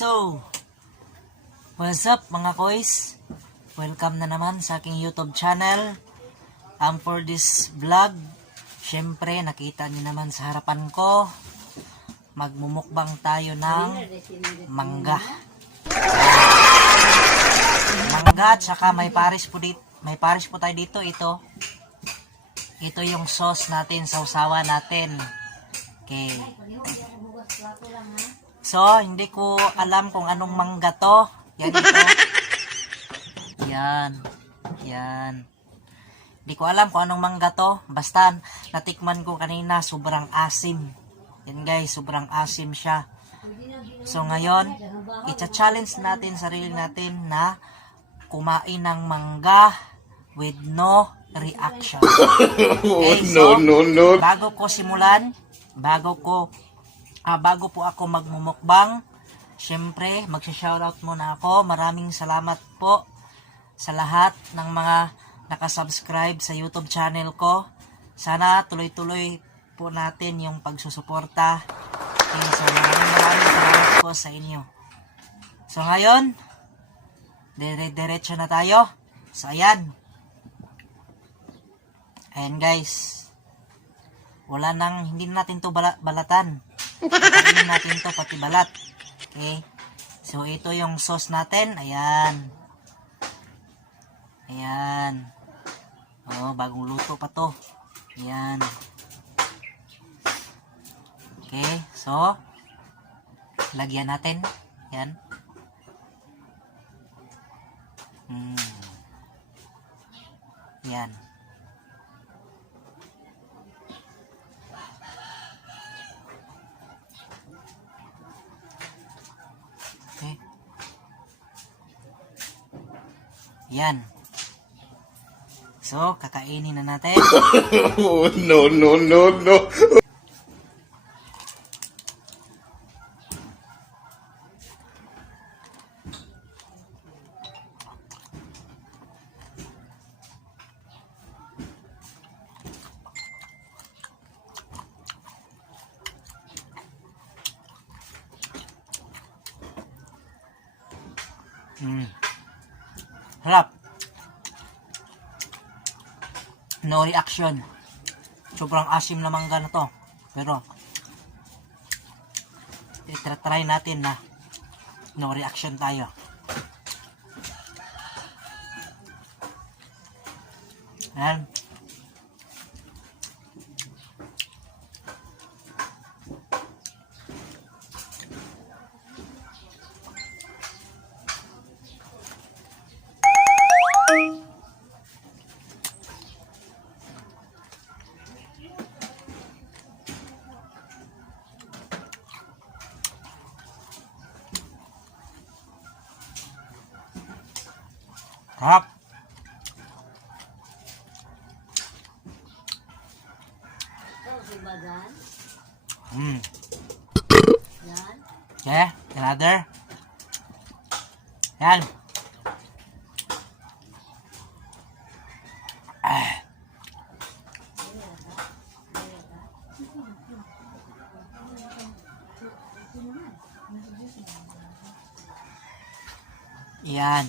So, what's up mga koys? Welcome na naman sa aking YouTube channel. For this vlog, syempre nakita niyo naman sa harapan ko, magmumukbang tayo ng mangga. Mangga at saka may pares po dito. May pares po tayo dito. Ito yung sauce natin, sausawa natin. Okay. So, hindi ko alam kung anong mangga to. Yan ito. Yan. Hindi ko alam kung anong mangga to. Basta, natikman ko kanina, sobrang asim. Yan guys, sobrang asim siya. So, ngayon, i-challenge natin sarili natin na kumain ng mangga with no reaction. Okay, so, no. Bago ko simulan, bago po ako magmumukbang, syempre, magsha-shoutout muna ako. Maraming salamat po sa lahat ng mga nakasubscribe sa YouTube channel ko. Sana tuloy-tuloy po natin yung pagsusuporta. Okay, so maraming salamat po sa inyo. So ngayon, diretso na tayo. So ayan. Ayan guys. Hindi natin to balatan. Patayin natin to pati balat. Okay. So ito yung sauce natin. Ayan. Oh, bagong luto pa to. Ayan. Okay. So lagyan natin. Ayan. Ayan. Okay. Yan. So, kakainin na natin. No. Harap. No reaction. Sobrang asim na mangga na to. Pero, try natin na no reaction tayo. Ayan. Harap. Okay, another. Yan. Yan.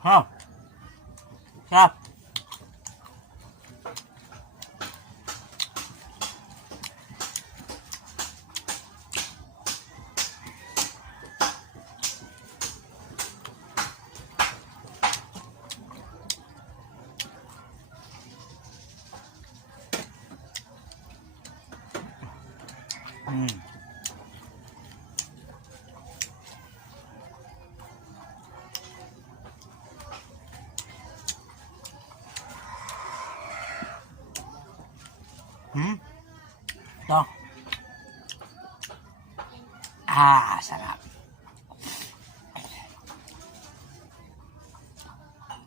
Huh. Sarap. Ito. Sarap.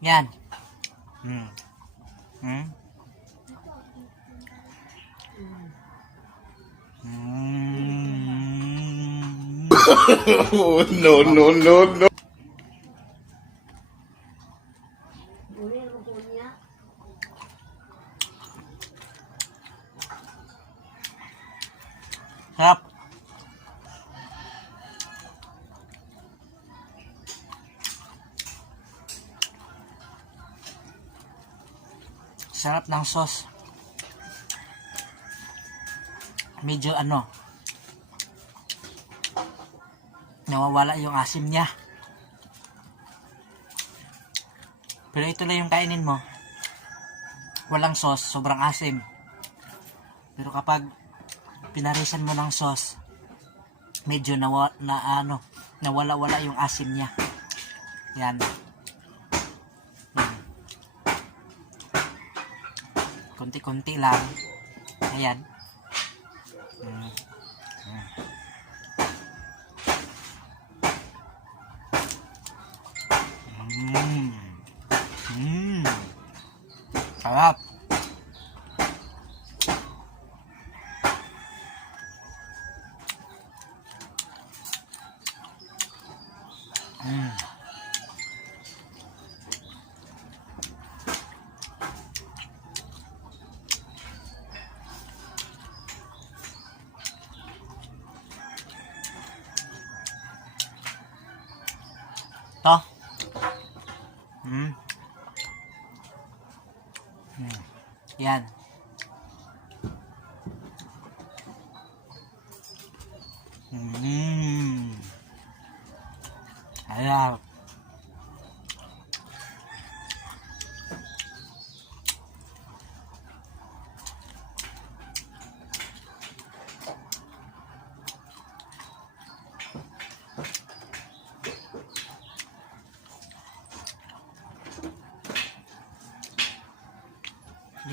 Yan. Hmm? Mm. Oh, no, no, no, no. Sarap. Sarap ng sauce. Medyo nawawala yung asim niya. Pero ito lang yung kainin mo. Walang sauce, sobrang asim. Pero kapag pinarisan mo ng sauce, medyo nawala-wala yung asim niya. Yan. Konti-konti lang. Ayan. Sarap. To. Yan. Ayan.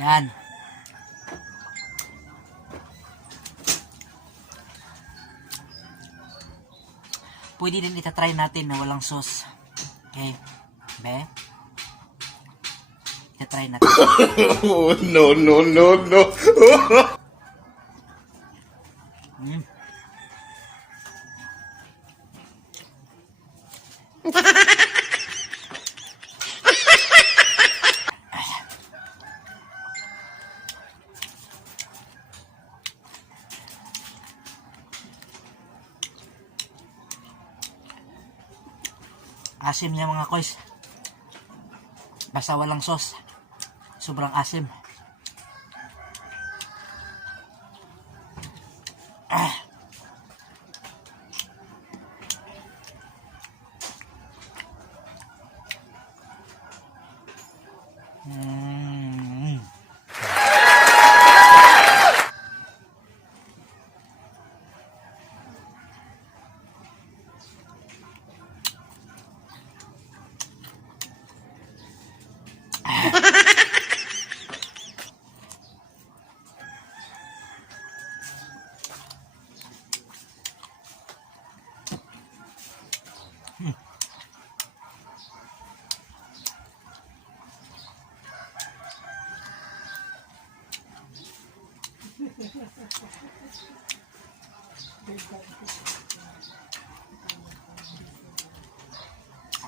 Yan. Pwede din itatry natin na walang sauce. Okay. Be? Itatry natin. Oh, no, no, no, no. Asim niya mga koys. Basta walang sauce. Sobrang asim.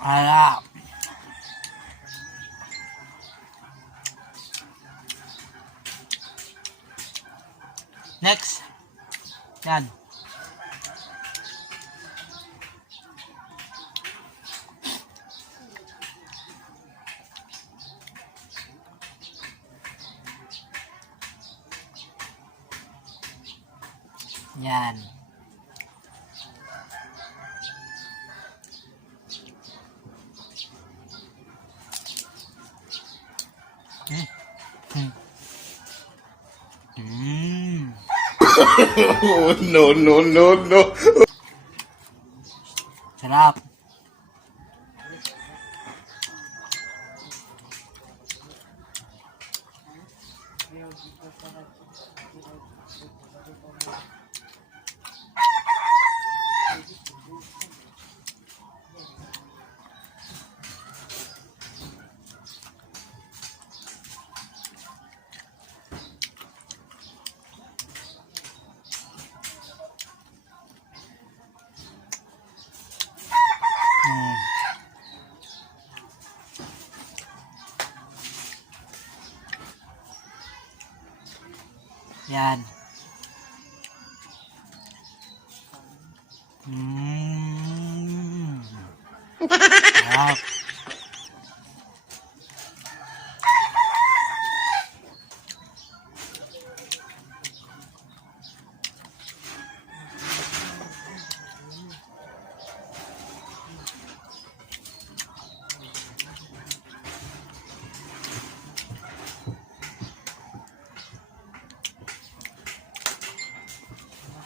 Ala. Next. Yan. Yan. Oh, no, no, no, no. Sarap. Yan. Mmm. Sarap.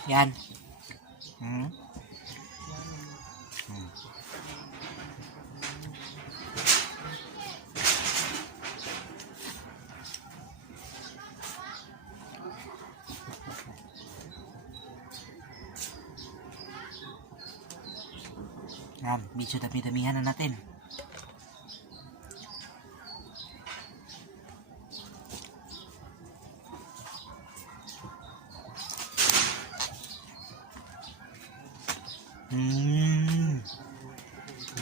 Yan. Hmm. Yan, medyo dami-damihan na natin.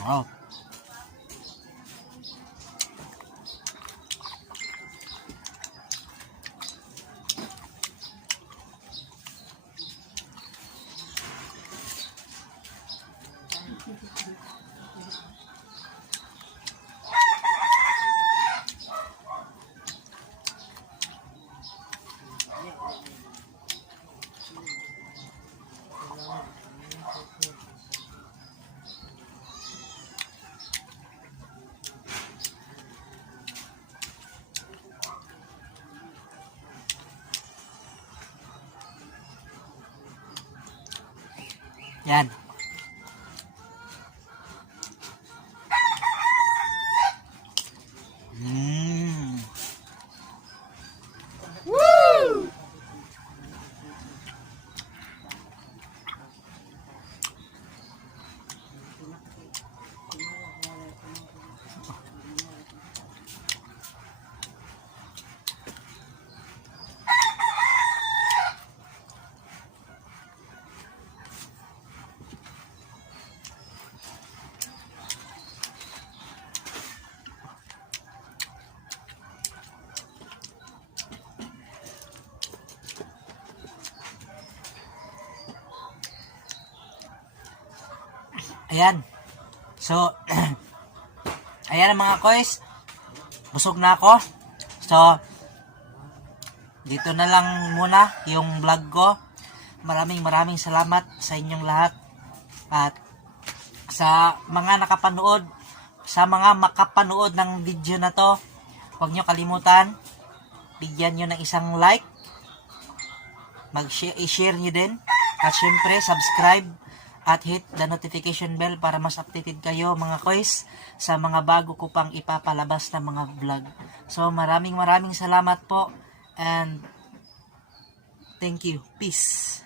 Wow. Yan. Woo! Ayan. So, ayan ang mga koys. Busog na ako. So, dito na lang muna yung vlog ko. Maraming salamat sa inyong lahat. At sa mga nakapanood, sa mga makapanood ng video na to, huwag nyo kalimutan, bigyan nyo ng isang like, i-share nyo din, at syempre subscribe at hit the notification bell para mas updated kayo mga koys sa mga bago ko pang ipapalabas na mga vlog. So maraming salamat po and thank you. Peace.